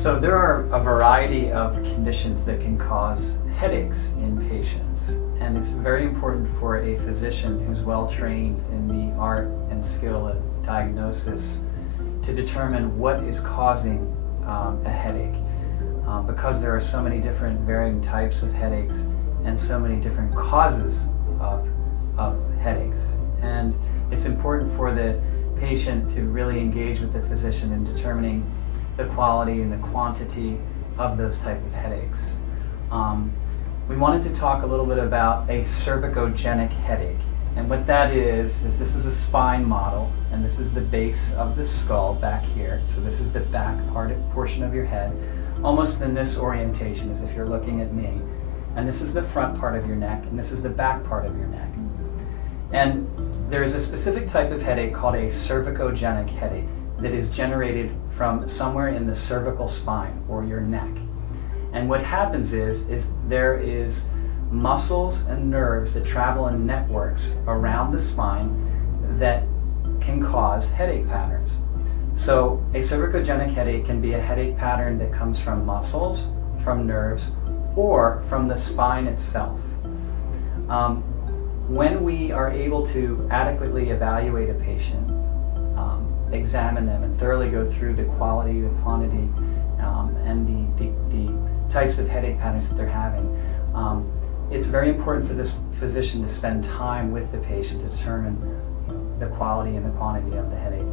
So there are a variety of conditions that can cause headaches in patients, and it's very important for a physician who's well trained in the art and skill of diagnosis to determine what is causing a headache, because there are so many different varying types of headaches and so many different causes of headaches. And it's important for the patient to really engage with the physician in determining the quality and the quantity of those type of headaches. We wanted to talk a little bit about a cervicogenic headache. And what that is this is a spine model, and this is the base of the skull back here. So this is the back portion of your head, almost in this orientation as if you're looking at me. And this is the front part of your neck, and this is the back part of your neck. And there is a specific type of headache called a cervicogenic headache that is generated from somewhere in the cervical spine or your neck. And what happens is there is muscles and nerves that travel in networks around the spine that can cause headache patterns. So a cervicogenic headache can be a headache pattern that comes from muscles, from nerves, or from the spine itself. When we are able to adequately evaluate a patient, examine them and thoroughly go through the quality, the quantity, and the types of headache patterns that they're having, it's very important for this physician to spend time with the patient to determine the quality and the quantity of the headache.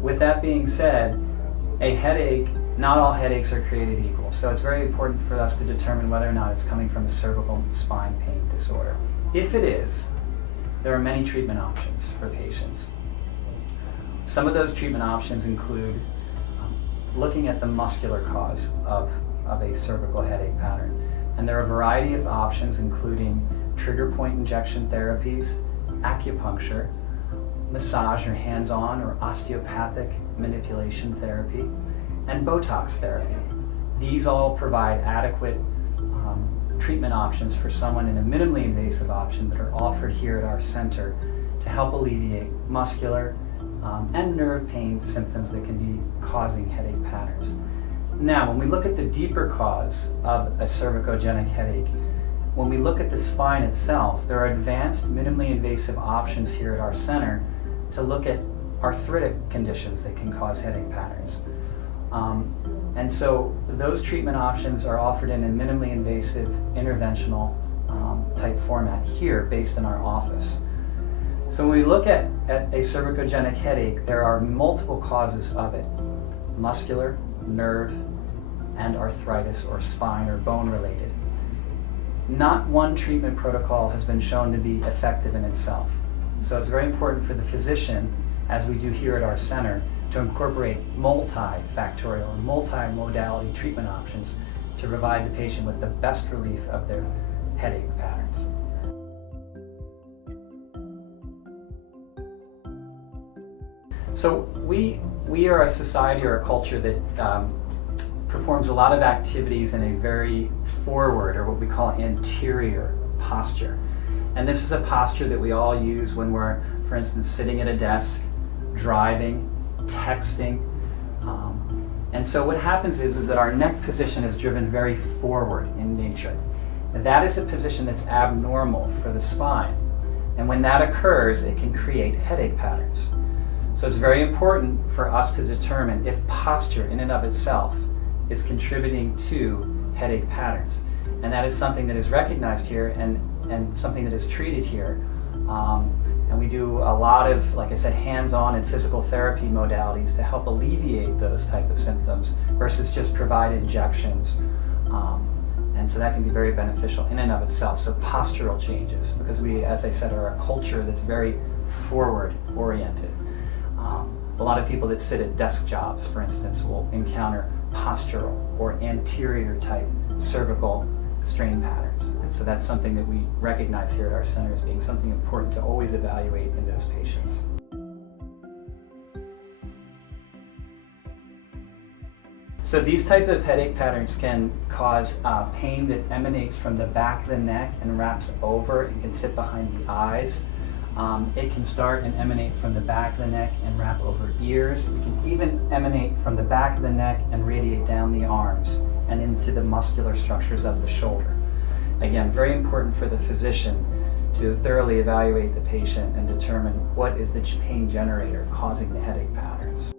With that being said, a headache, not all headaches are created equal, so it's very important for us to determine whether or not it's coming from a cervical spine pain disorder. If it is, there are many treatment options for patients. Some of those treatment options include looking at the muscular cause of a cervical headache pattern. And there are a variety of options, including trigger point injection therapies, acupuncture, massage or hands-on or osteopathic manipulation therapy, and Botox therapy. These all provide adequate treatment options for someone in a minimally invasive option that are offered here at our center to help alleviate muscular and nerve pain symptoms that can be causing headache patterns. Now, when we look at the deeper cause of a cervicogenic headache, when we look at the spine itself, there are advanced minimally invasive options here at our center to look at arthritic conditions that can cause headache patterns. And so those treatment options are offered in a minimally invasive interventional type format here based in our office. So when we look at a cervicogenic headache, there are multiple causes of it: muscular, nerve, and arthritis or spine or bone related. Not one treatment protocol has been shown to be effective in itself. So it's very important for the physician, as we do here at our center, to incorporate multifactorial and multimodality treatment options to provide the patient with the best relief of their headache patterns. So we are a society or a culture that performs a lot of activities in a very forward, or what we call anterior posture. And this is a posture that we all use when we're, for instance, sitting at a desk, driving, texting. And so what happens is that our neck position is driven very forward in nature. And that is a position that's abnormal for the spine. And when that occurs, it can create headache patterns. So it's very important for us to determine if posture in and of itself is contributing to headache patterns. And that is something that is recognized here and something that is treated here. And we do a lot of, like I said, hands-on and physical therapy modalities to help alleviate those type of symptoms versus just provide injections. And so that can be very beneficial in and of itself. So postural changes, because we, as I said, are a culture that's very forward-oriented. A lot of people that sit at desk jobs, for instance, will encounter postural or anterior type cervical strain patterns. And so that's something that we recognize here at our center as being something important to always evaluate in those patients. So these type of headache patterns can cause pain that emanates from the back of the neck and wraps over and can sit behind the eyes. It can start and emanate from the back of the neck and wrap over ears. It can even emanate from the back of the neck and radiate down the arms and into the muscular structures of the shoulder. Again, very important for the physician to thoroughly evaluate the patient and determine what is the pain generator causing the headache patterns.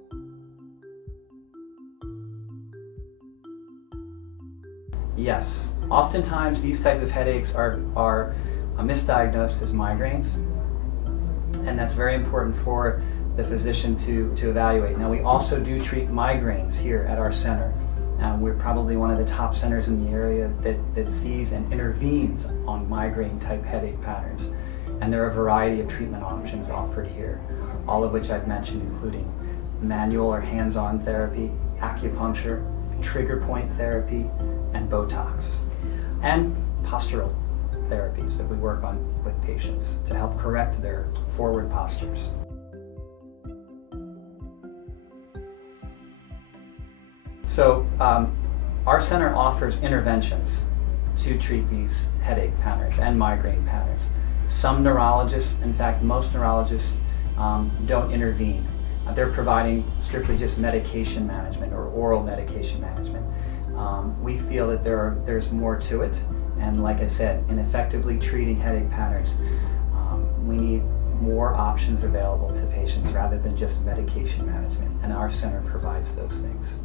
Yes, oftentimes these type of headaches are misdiagnosed as migraines, and that's very important for the physician to evaluate. Now, we also do treat migraines here at our center. We're probably one of the top centers in the area that sees and intervenes on migraine type headache patterns. And there are a variety of treatment options offered here, all of which I've mentioned, including manual or hands-on therapy, acupuncture, trigger point therapy, and Botox, and postural therapies that we work on with patients to help correct their forward postures. So our center offers interventions to treat these headache patterns and migraine patterns. Some neurologists, in fact most neurologists, don't intervene. They're providing strictly just medication management or oral medication management. We feel that there's more to it, and like I said, in effectively treating headache patterns, we need more options available to patients rather than just medication management, and our center provides those things.